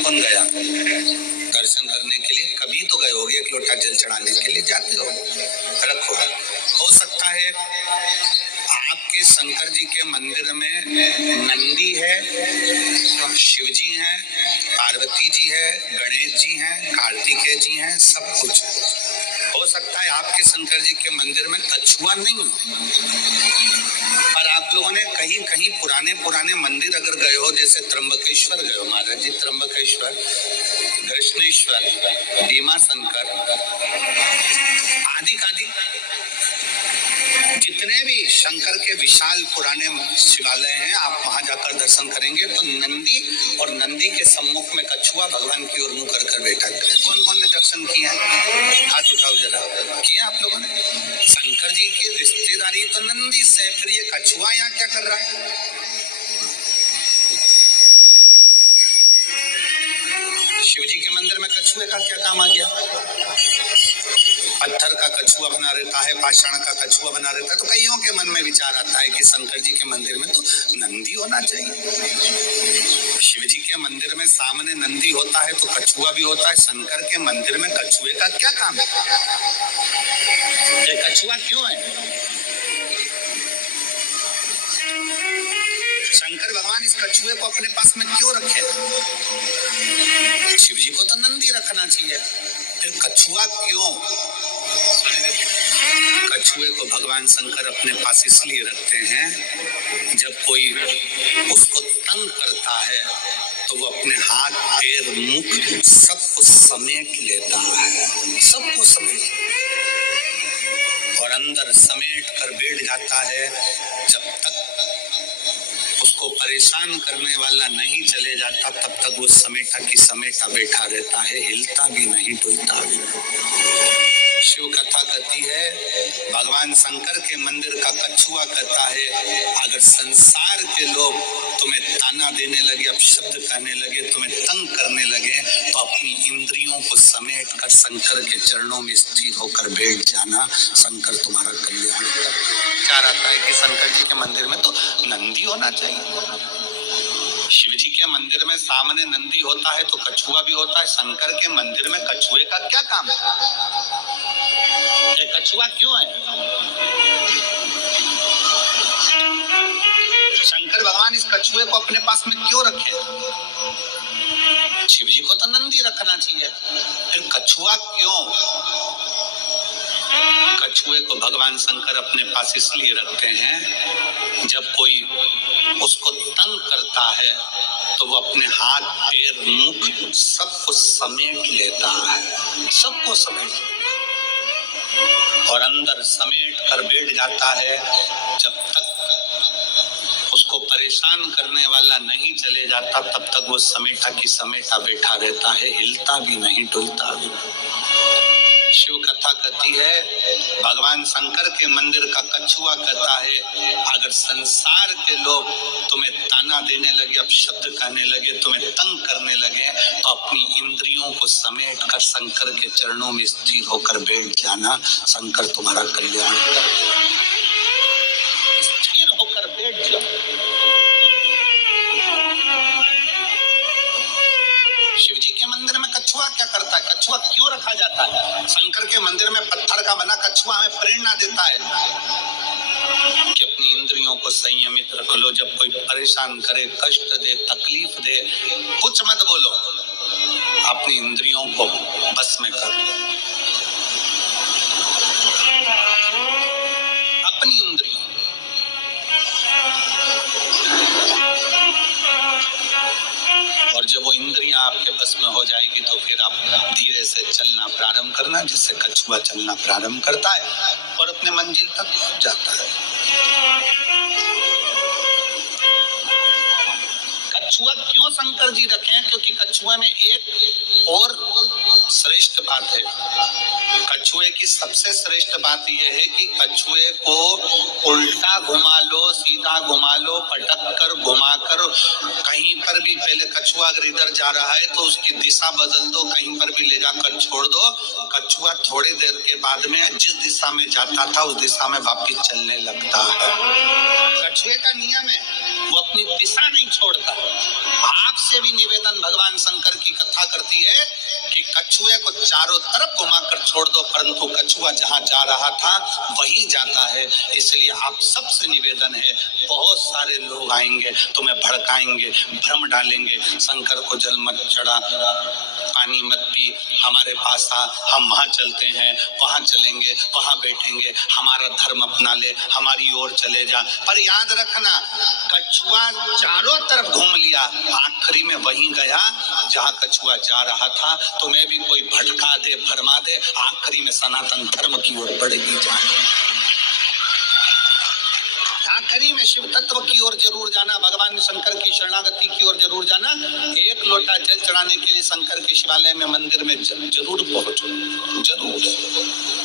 कौन कौन गया दर्शन करने के लिए? कभी तो गए होगे, एक लोटा जल चढ़ाने के लिए जाते हो। रखो, हो सकता है आपके शंकर जी के मंदिर में नंदी है, शिव जी हैं, पार्वती जी है, गणेश जी हैं, कार्तिकेय जी हैं, सब कुछ हो सकता है। आपके शंकर जी के मंदिर में कछुआ नहीं हो, पर आप लोगों ने कहीं कहीं पुराने मंदिर अगर गए हो, जैसे त्र्यंबकेश्वर गए हो महाराज जी, त्र्यंबकेश्वर, कृष्णेश्वर, भीमा शंकर आदि जितने भी शंकर के विशाल पुराने शिवालय हैं, आप वहां जाकर दर्शन करेंगे तो नंदी और नंदी के सम्मुख में कछुआ भगवान की ओर मुंह कर बैठा है। कौन कौन ने दर्शन किए हैं? हाथ उठाओ जरा। किया आप लोगों ने? शंकर जी की रिश्तेदारी तो नंदी से, फिर ये कछुआ यहाँ क्या कर रहा है? शिव जी के मंदिर में कछुए का क्या काम आ गया? पत्थर का कछुआ बना रहता है, पाषाण का कछुआ बना रहता है, तो कईयों के मन में विचार आता है कि शंकर जी के मंदिर में तो नंदी होना चाहिए। शिव जी के मंदिर में सामने नंदी होता है तो कछुआ भी होता है, शंकर के मंदिर में कछुए का क्या काम है? ये कछुआ क्यों है? शंकर भगवान इस कछुए को अपने पास में क्यों रखे? शिव जी को तो नंदी रखना चाहिए, फिर कछुआ क्यों? कछुए को भगवान शंकर अपने पास इसलिए रखते हैं, जब कोई उसको तंग करता है तो वो अपने हाथ, पैर, मुख सबको समेट लेता है, सबको समेट और अंदर समेट कर बैठ जाता है। जब तक उसको परेशान करने वाला नहीं चले जाता, तब तक वो समेटा की समेटा बैठा रहता है, हिलता भी नहीं, डुलता भी नहीं। शिव कथा कहती है, भगवान शंकर के मंदिर का कछुआ कहता है, अगर संसार के लोग तुम्हें ताना देने लगे, अपशब्द कहने लगे, तुम्हें तंग करने लगे, तो अपनी इंद्रियों को समेट कर शंकर के चरणों में स्थिर होकर बैठ जाना, शंकर तुम्हारा कल्याण कर। क्या रहता है कि शंकर जी के मंदिर में तो नंदी होना चाहिए। शिव जी के मंदिर में सामने नंदी होता है तो कछुआ भी होता है, शंकर के मंदिर में कछुए का क्या काम है? ये कछुआ क्यों है? शंकर भगवान इस कछुए को अपने पास में क्यों रखे? शिव जी को तो नंदी रखना चाहिए, फिर कछुआ क्यों? कछुए को भगवान शंकर अपने पास इसलिए रखते हैं, जब कोई उसको तंग करता है तो वो अपने हाथ, पैर, मुख सबको समेट लेता है, सबको समेट और अंदर समेट कर बैठ जाता है। जब तक उसको परेशान करने वाला नहीं चले जाता, तब तक वो समेटा की समेटा बैठा रहता है, हिलता भी नहीं, डुलता भी नहीं। शिव कथा कहती है, भगवान शंकर के मंदिर का कछुआ कहता है, अगर संसार के लोग तुम्हें ताना देने लगे, अपशब्द कहने लगे, तुम्हें तंग करने लगे, तो अपनी इंद्रियों को समेट कर शंकर के चरणों में स्थिर होकर बैठ जाना, शंकर तुम्हारा कल्याण कर। स्थिर होकर बैठ जाओ। शिव जी के मंदिर में कछुआ क्या करता है? कछुआ क्यों रखा जाता है? शंकर के मंदिर में पत्थर का बना कछुआ हमें प्रेरणा देता है कि अपनी इंद्रियों को संयमित रख लो, जब कोई परेशान करे, कष्ट दे, तकलीफ दे, कुछ मत बोलो, अपनी इंद्रियों को बस में कर लो। अपनी इंद्रियों, और जब वो इंद्रियां आपके बस में हो जाएगी तो फिर आप धीरे से चलना प्रारंभ करना, जिससे कछुआ चलना प्रारंभ करता है और अपने मंजिल तक पहुंच जाता है। कछुआ क्यों शंकर जी रखे हैं? क्योंकि कछुआ में एक और श्रेष्ठ बात है। कछुए की सबसे श्रेष्ठ बात यह है कि कछुए को उल्टा घुमा लो, सीधा घुमा लो, पटक कर, घुमा कर, कहीं पर भी, पहले कछुआ अगर इधर जा रहा है तो उसकी दिशा बदल दो, कहीं पर भी ले जाकर छोड़ दो, कछुआ थोड़ी देर के बाद में जिस दिशा में जाता था उस दिशा में वापस चलने लगता है। कछुए का नियम है, वो अपनी दिशा नहीं छोड़ता। आपसे भी निवेदन भगवान शंकर की कथा करती है कि कछुए को चारों तरफ घुमाकर छोड़ दो, परंतु कछुआ जहां जा रहा था वहीं जाता है। इसलिए आप सबसे निवेदन है, बहुत सारे लोग आएंगे, तुम्हें भड़काएंगे, भ्रम डालेंगे, शंकर को जल मत चढ़ा, पानी मत पी, हमारे पास आ, हम वहां चलते हैं, वहां चलेंगे, वहां बैठेंगे, हमारा धर्म अपना ले, हमारी ओर चले जा। पर याद रखना, कछुआ चारों तरफ घूम लिया, आखिरी में वहीं गया जहां कछुआ जा रहा था। तुम्हें भी कोई भटका दे, भरमा दे, आखिरी में सनातन धर्म की ओर बढ़ेगी जाए, आखिरी में शिव तत्व की ओर जरूर जाना, भगवान शंकर की शरणागति की ओर जरूर जाना। एक लोटा जल चढ़ाने के लिए शंकर के शिवालय में, मंदिर में जरूर पहुंचो, जरूर।